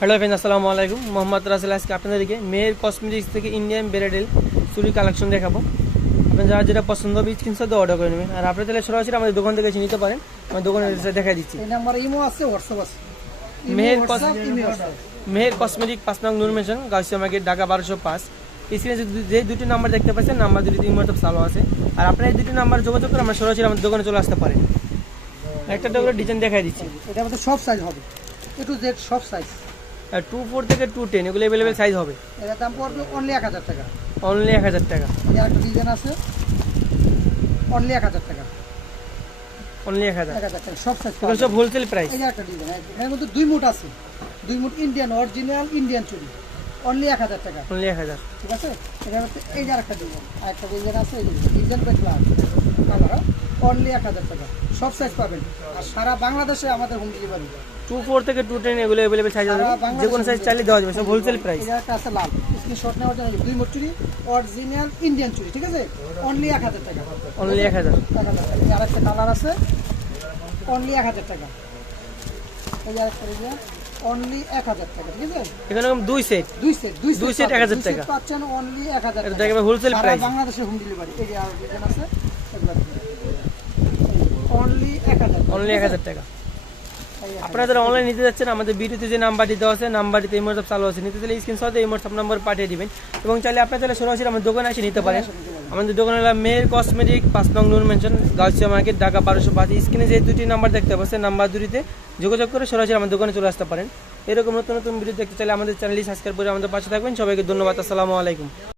Hello friend, আসসালামু আলাইকুম। মোহাম্মদ রাসেল আজকে আপনাদেরকে মেয়ের কসমেটিক্স থেকে ইন্ডিয়ান ব্রাইডাল চুরি কালেকশন দেখাবো। আপনার যারা যেটা পছন্দ হবে স্ক্রিনশট দিয়ে অর্ডার করে নেবেন। আর আপনারা তাহলে সরাসরি আমাদের দোকান থেকে এসে নিতে পারেন। আমার দোকানের দেখা দিচ্ছি। এই নাম্বার ইমো আছে, হোয়াটসঅ্যাপ আছে। মেহের কসমেটিক 5 নং নূর মেনশন, গাউসিয়া মার্কেট, ঢাকা 1205। স্ক্রিনে যে দুটি নাম্বার দেখতে পাচ্ছেন, নাম্বার দুটি ইমোটপ চালু আছে। আর আপনারা এই দুটি নাম্বার যোগাযোগ করে আমরা সরাসরি আমাদের দোকানে চলে আসতে পারেন। একটা করে ডিজাইন দেখাই দিচ্ছি। এটা আমাদের সব সাইজ হবে, A to Z সব সাইজ। 24 থেকে 210 এগুলো अवेलेबल সাইজ হবে। এর দাম পড়বে অনলি 1000 টাকা। অনলি 1000 টাকা। এই একটা ডিজাইন আছে, অনলি 1000 টাকা। অনলি 1000 টাকা সব সাইজ। এগুলো সব হোলসেল প্রাইস। এই একটা ডিজাইন, এর মধ্যে 2 মুট আছে, 2 মুট ইন্ডিয়ান অরিজিনাল ইন্ডিয়ান চুড়ি, অনলি 1000 টাকা। অনলি 1000। ঠিক আছে। এটা হচ্ছে এই যে আরেকটা ডিজাইন, আরেকটা ডিজাইন আছে, এই ডিজাইন পেজ কালার, অনলি 1000 টাকা। সব সাইজ পাবেন। আর সারা বাংলাদেশে আমাদের হোম ডেলিভারি। 24 থেকে 210 এগুলো अवेलेबल সাইজ হবে। যে কোনো সাইজ চাইলে দেওয়া যাবে, সব হোলসেল প্রাইস। এটা একটা আছে লাল, স্ক্রিনশট নেওয়ার জন্য 2 মুট চুড়ি অরিজিনাল ইন্ডিয়ান চুড়ি, ঠিক আছে, অনলি 1000 টাকা। অনলি 1000। এই আরেকটা কালার আছে, অনলি 1000 টাকা। এই আরেকটা ডিজাইন, অনলি 1000 টাকা। ঠিক আছে। এখানে দুই সেট 2 সেট 1000 টাকা পাচ্ছেন, অনলি 1000 এটা টাকা। দেখবে হোলসেল প্রাইস। সারা বাংলাদেশে হোম ডেলিভারি। এই যে আর ডিজাইন আছে, অনলি 1000। অনলি 1000 টাকা। আপনারা যারা অনলাইন নিতে যাচ্ছেন, আমাদের ভিডিওতে যে নাম্বারটি দেওয়া আছে, নাম্বারটিতে এই মুহূর্তে চালু আছে। নিতে চাইলে স্ক্রিনশট দিয়ে এই হোয়াটসঅ্যাপ নাম্বার পাঠিয়ে দিবেন। এবং চাইলে আপনারা চাইলে সরাসরি আমাদের দোকানে এসে নিতে পারেন। আমাদের দোকানে হলো মেহের কসমেটিক 5 নং নূর মেনশন, গাউসিয়া মার্কেট, ঢাকা 1205। স্ক্রিনে যে দুটি নাম্বার দেখতে পাচ্ছেন, নাম্বার দুটিতে যোগাযোগ করে সরাসরি আমাদের দোকানে চলে আসতে পারেন। এরকম নতুন নতুন ভিডিও দেখতে চাইলে আমাদের চ্যানেলটি সাবস্ক্রাইব করে আমাদের পাশে থাকবেন। সবাইকে ধন্যবাদ। আসসালামু আলাইকুম।